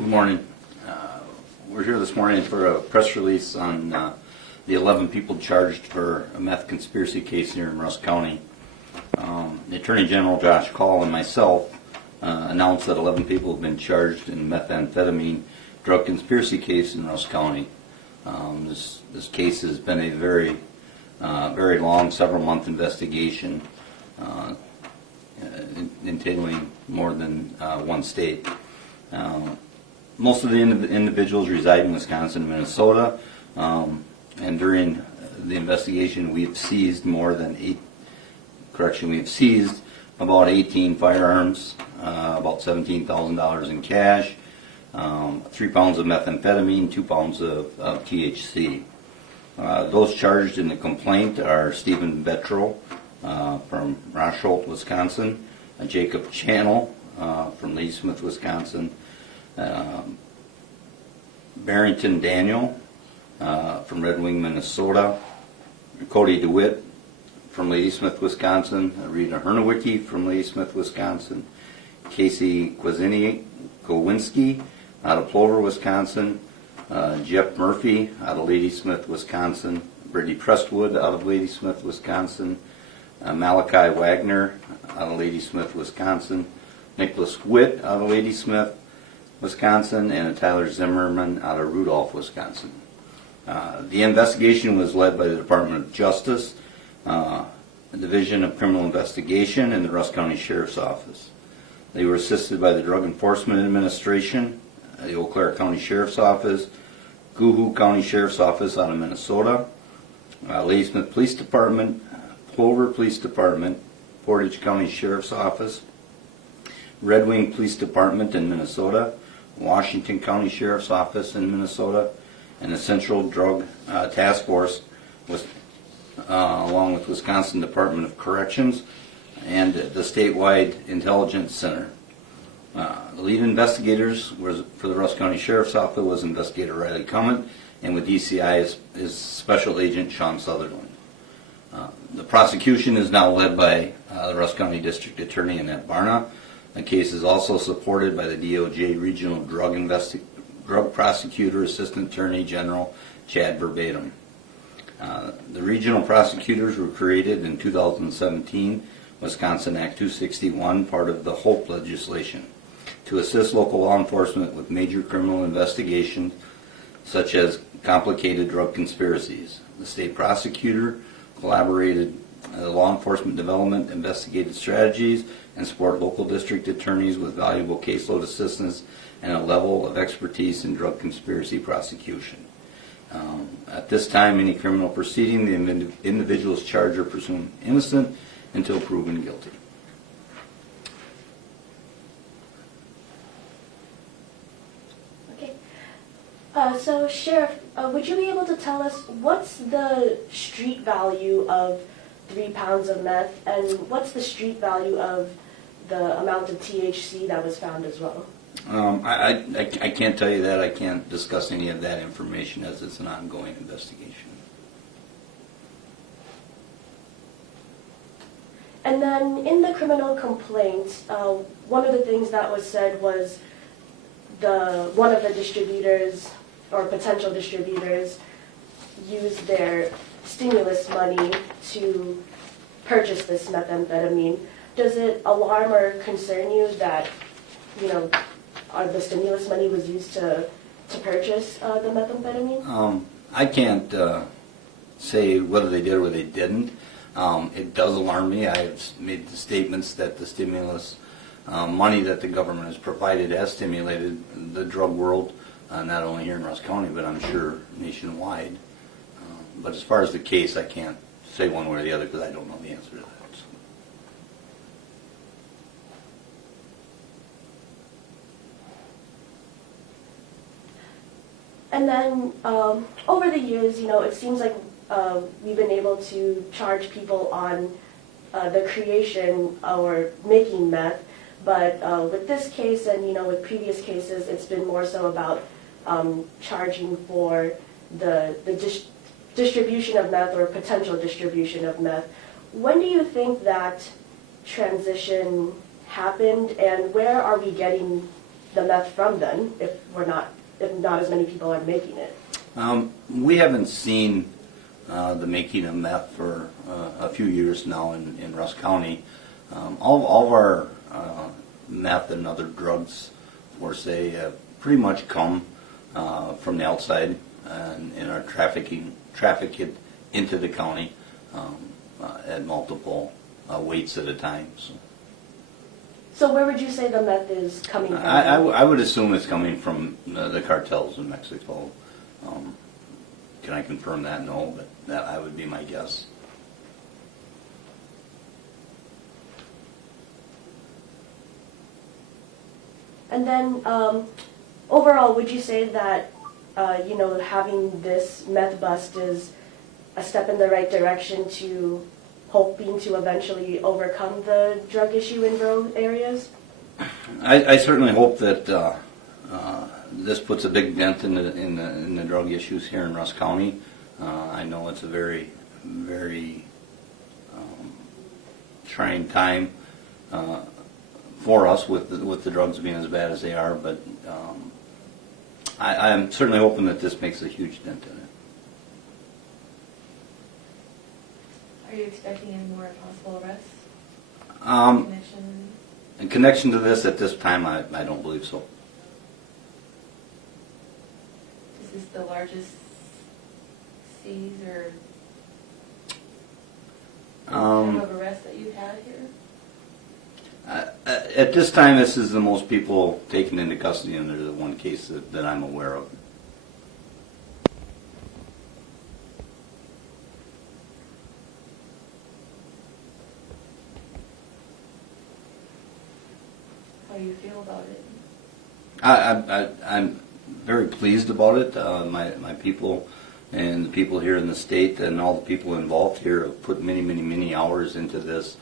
Good morning. We're here this morning for a press release on the 11 people charged for a meth conspiracy case here in Rusk County. The Attorney General Josh Call and myself announced that 11 people have been charged in methamphetamine drug conspiracy case in Rusk County. This case has been a very long, several-month investigation entailing more than one state. Most of the individuals reside in Wisconsin and Minnesota, and during the investigation we have seized about 18 firearms, about $17,000 in cash, 3 pounds of methamphetamine, 2 pounds of THC. Those charged in the complaint are Stephen Bettrell from Rosholt, Wisconsin, Jacob Channel from Ladysmith, Wisconsin, Barrington Daniel from Red Wing, Minnesota, Cody DeWitt from Ladysmith, Wisconsin, Rita Hernowicki from Ladysmith, Wisconsin, Casey Kowinski out of Plover, Wisconsin, Jeff Murphy out of Ladysmith, Wisconsin, Brittany Prestwood out of Ladysmith, Wisconsin, Malachi Wagner out of Ladysmith, Wisconsin, Nicholas Witt out of Ladysmith, Wisconsin, and Tyler Zimmerman out of Rudolph, Wisconsin. The investigation was led by the Department of Justice, the Division of Criminal Investigation, and the Rusk County Sheriff's Office. They were assisted by the Drug Enforcement Administration, the Eau Claire County Sheriff's Office, Guhu County Sheriff's Office out of Minnesota, Ladysmith Police Department, Plover Police Department, Portage County Sheriff's Office, Red Wing Police Department in Minnesota, Washington County Sheriff's Office in Minnesota, and the Central Drug Task Force, along with Wisconsin Department of Corrections and the statewide intelligence center. The lead investigators for the Rusk County Sheriff's Office was Investigator Riley Cummett, and with DCI is Special Agent Sean Sutherland. The prosecution is now led by the Rusk County District Attorney Annette Barna. The case is also supported by the DOJ Regional Drug Prosecutor Assistant Attorney General Chad Verbatim. The regional prosecutors were created in 2017, Wisconsin Act 261, part of the HOPE legislation, to assist local law enforcement with major criminal investigations such as complicated drug conspiracies. The state prosecutor collaborated law enforcement development, investigative strategies, and support local district attorneys with valuable caseload assistance and a level of expertise in drug conspiracy prosecution. At this time, any criminal proceeding, the individuals charged are presumed innocent until proven guilty. Okay. So, Sheriff, would you be able to tell us what's the street value of 3 pounds of meth, and what's the street value of the amount of THC that was found as well? I can't tell you that. I can't discuss any of that information as it's an ongoing investigation. And then in the criminal complaint, one of the things that was said was one of the distributors or potential distributors used their stimulus money to purchase this methamphetamine. Does it alarm or concern you that, the stimulus money was used to purchase the methamphetamine? I can't say whether they did or they didn't. It does alarm me. I have made the statements that the stimulus money that the government has provided has stimulated the drug world, not only here in Rusk County, but I'm sure nationwide. But as far as the case, I can't say one way or the other because I don't know the answer to that. So. And then over the years, it seems like we've been able to charge people on the creation or making meth, but with this case and with previous cases, it's been more so about charging for the distribution of meth or potential distribution of meth. When do you think that transition happened, and where are we getting the meth from then, if not as many people are making it? We haven't seen the making of meth for a few years now in Rusk County. All of our meth and other drugs, for say, pretty much come from the outside and are trafficked into the county at multiple weights at a time. So where would you say the meth is coming from? I would assume it's coming from the cartels in Mexico. Can I confirm that? No, but that would be my guess. And then overall, would you say that having this meth bust is a step in the right direction to hoping to eventually overcome the drug issue in rural areas? I certainly hope that this puts a big dent in the drug issues here in Rusk County. I know it's a very, very trying time for us with the drugs being as bad as they are, but I'm certainly hoping that this makes a huge dent in it. Are you expecting any more possible arrests? In connection to this, at this time, I don't believe so. Is this the largest seize or time of arrest that you've had here? At this time, this is the most people taken into custody under the one case that I'm aware of. How do you feel about it? I'm very pleased about it. My people and the people here in the state and all the people involved here have put many, many, many hours into this.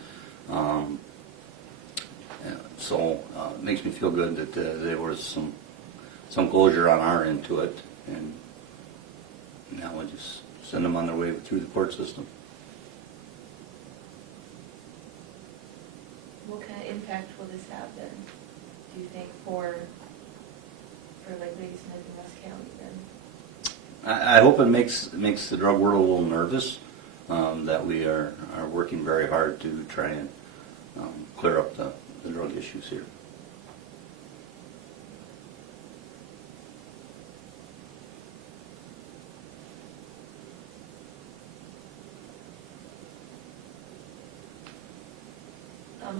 So it makes me feel good that there was some closure on our end to it, and now we'll just send them on their way through the court system. What kind of impact will this have then, do you think, for like Ladysmith and Rusk County then? I hope it makes the drug world a little nervous, that we are working very hard to try and clear up the drug issues here.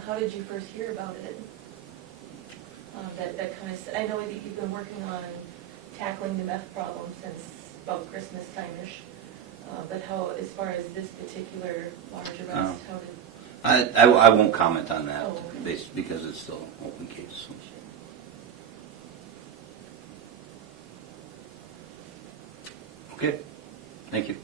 How did you first hear about it? That kind of, I know that you've been working on tackling the meth problem since about Christmas time-ish, but how, as far as this particular large arrest, how did... I won't comment on that, Oh, okay. because it's still an open case. Okay, thank you.